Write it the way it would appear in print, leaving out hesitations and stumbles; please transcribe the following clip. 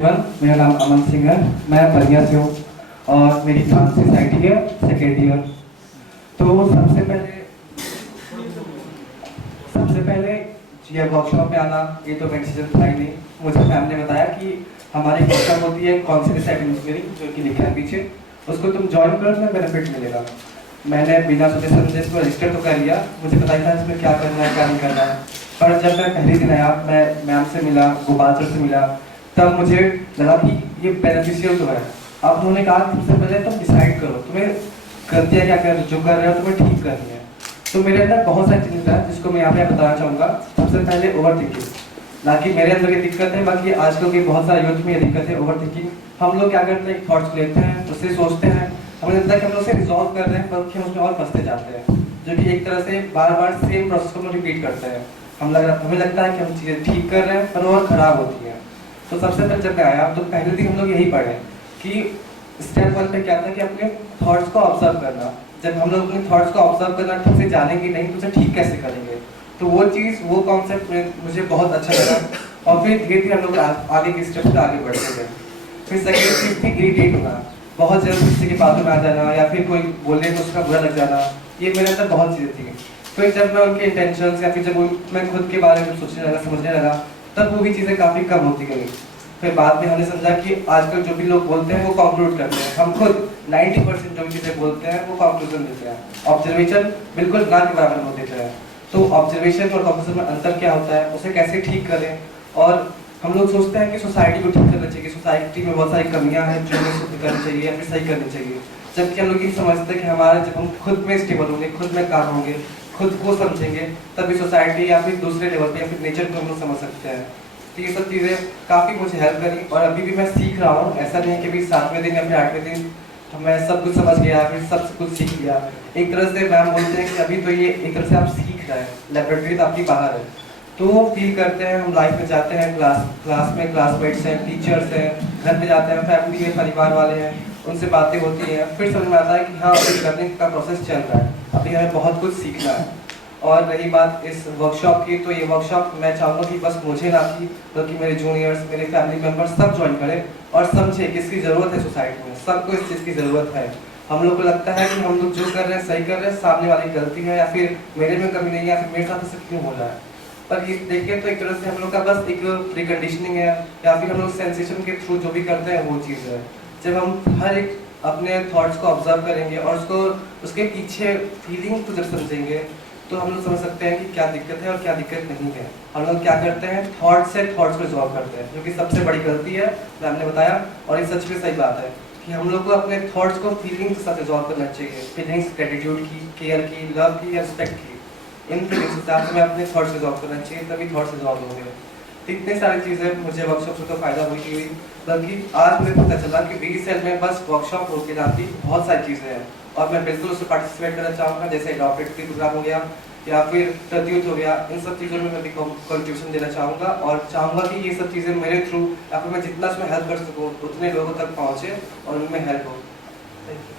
मेरा नाम अमन सिंह है। मैं बलिया से हूँ और मेरी डांस सोसाइटी है सेकेंड ईयर। तो सबसे पहले ये वर्कशॉप में आना ये तो मेरा डिसीजन था ही नहीं। मुझे मैम ने बताया कि हमारी वर्कशॉप होती है कॉन्सेप्ट इंजीनियरिंग जो कि लिखा है पीछे, उसको तुम ज्वाइन करो तुम्हें बेनिफिट मिलेगा। मैंने बिना सोचे समझे इसको रजिस्टर तो कर लिया। मुझे पता ही था इसमें क्या करना है क्या नहीं करना है। पर जब मैं पहले दिन आया, मैं मैम से मिला, गोपाल सर से मिला, तब मुझे लगा कि ये बेनिफिशियल तो है। अब उन्होंने कहा सबसे पहले तुम डिसाइड करो तुम्हें गलतियाँ क्या कर जो कर रहे हो तुम्हें ठीक करनी है। तो मेरे अंदर बहुत सारी चीज़ें हैं जिसको मैं यहाँ पे बताना चाहूँगा। सबसे पहले ओवर थिंकिंग, ना कि मेरे अंदर ये दिक्कत है बाकी आजकल की बहुत सारे यूथ में ये दिक्कत है ओवर थिंकिंग। हम लोग क्या करते हैं, थॉट्स लेते हैं, उससे सोचते हैं, हमें लगता है कि हम लोग उसे रिजॉल्व कर रहे हैं बल्कि हम उसमें और फंसते जाते हैं, जो कि एक तरह से बार बार सेम प्रोसेस को हम रिपीट करते हैं। हमें लगता है कि हम चीज़ें ठीक कर रहे हैं पर और ख़राब होती हैं। तो सबसे पहले जब मैं आया तो पहले दिन हम लोग यही पढ़े कि स्टेप 1 पे क्या था कि अपने थॉट्स को ऑब्जर्व करना। जब हम लोग अपने थॉट्स को ऑब्जर्व करना ठीक से जानेंगे नहीं तो उसे ठीक कैसे करेंगे। तो वो चीज़ वो कॉन्सेप्ट मुझे बहुत अच्छा लगा और फिर धीरे धीरे हम लोग आगे के स्टेप पे आगे बढ़ते गए। फिर सेकेंड चीज़ थी इरिटेट होना, बहुत जल्द किसी के बातों में आ जाना या फिर कोई बोलने को उसका बुरा लग जाना। ये मेरे अंदर बहुत चीज़ें थी। फिर जब मैं उनके इंटेंशंस या फिर जब मैं खुद के बारे में सोचने लगा, समझने लगा, तब वो भी चीज़ें काफ़ी कम होती गई। फिर बाद में हमने समझा कि आजकल जो भी लोग बोलते हैं वो कंक्लूड करते हैं, हम खुद 90% जो भी चीज़ें बोलते हैं वो कंक्लूजन देते हैं। ऑब्जर्वेशन बिल्कुल ना के बराबर हो देते हैं। तो ऑब्जर्वेशन और कंक्लूजन में अंतर क्या होता है, उसे कैसे ठीक करें। और हम लोग सोचते हैं कि सोसाइटी को ठीक करना चाहिए, सोसाइटी में बहुत सारी कमियां हैं जो हमें शुद्ध करनी चाहिए या फिर सही करनी चाहिए। जबकि हम लोग ये समझते हैं कि हमारा जब हम खुद में स्टेबल होंगे, खुद में काम होंगे, खुद को समझेंगे, तभी सोसाइटी या फिर दूसरे लेवल पे या फिर नेचर को हम लोग समझ सकते हैं। तो ये सब चीज़ें काफ़ी मुझे हेल्प करी और अभी भी मैं सीख रहा हूँ। ऐसा नहीं है कि अभी 7वें दिन या फिर 8वें दिन तो मैं सब कुछ समझ गया फिर सब कुछ सीख लिया। एक तरह से मैम बोलते हैं कि अभी तो ये एक तरह से आप सीख रहे हैं, लेबोरेटरी तो आपकी बाहर है। तो वो फील करते हैं, हम लाइफ में जाते हैं, क्लास में क्लासमेट्स हैं, टीचर्स हैं, घर पे जाते हैं, फैमिली है, परिवार वाले हैं, उनसे बातें होती हैं, फिर समझ में आता है कि हाँ अभी लर्निंग का प्रोसेस चल रहा है, अभी हमें बहुत कुछ सीखना है। और रही बात इस वर्कशॉप की, तो ये वर्कशॉप मैं चाहूँगा कि बस मुझे ना कि बल्कि मेरे जूनियर्स, मेरे फैमिली मेम्बर्स सब ज्वाइन करें और समझे कि इसकी ज़रूरत है सोसाइटी में, सबको इस चीज़ की ज़रूरत है। हम लोग को लगता है कि हम लोग जो कर रहे हैं सही कर रहे हैं, सामने वाली गलती है या फिर मेरे में कमी नहीं है या फिर मेरे साथ ऐसा क्यों हो रहा है। पर ये देखिए तो एक तरह से हम लोग का बस एक प्रीकंडीशनिंग है या फिर हम लोग सेंसेशन के थ्रू जो भी करते हैं वो चीज़ है। जब हम हर एक अपने थॉट्स को ऑब्जर्व करेंगे और उसको उसके पीछे फीलिंग को जब समझेंगे तो हम लोग समझ सकते हैं कि क्या दिक्कत है और क्या दिक्कत नहीं है। हम लोग क्या करते हैं, थॉट से थॉट्स को रिजॉल्व करते हैं, जो कि सबसे बड़ी गलती है, मैम ने बताया। और ये सच में सही बात है कि हम लोग को अपने थॉट्स को फीलिंग के साथ रिजॉल्व करना चाहिए। फीलिंग्स ग्रेटिट्यूड की, केयर की, लव की या रिस्पेक्ट की, इन फीलिंग्स के साथ हमें अपने थॉट्स रिजॉल्व करना चाहिए, तभी थॉट्स रिजॉल्व होंगे। तो इतनी सारी चीज़ें मुझे वर्कशॉप से तो फ़ायदा हुई, बल्कि आज मुझे पता चला कि BE-सेल में बस वर्कशॉप रोक के जाती बहुत सारी चीज़ें हैं और मैं बिल्कुल उसमें पार्टिसिपेट करना चाहूँगा। जैसे डॉक्टरेट प्रोग्राम हो गया या फिर प्रतियुद्ध हो गया, इन सब चीज़ों में मैं भी कंट्रीब्यूशन देना चाहूँगा और चाहूँगा कि ये सब चीज़ें मेरे थ्रू या फिर मैं जितना उसमें हेल्प कर सकूँ उतने लोगों तक पहुँचे और उनमें हेल्प हो। Thank you.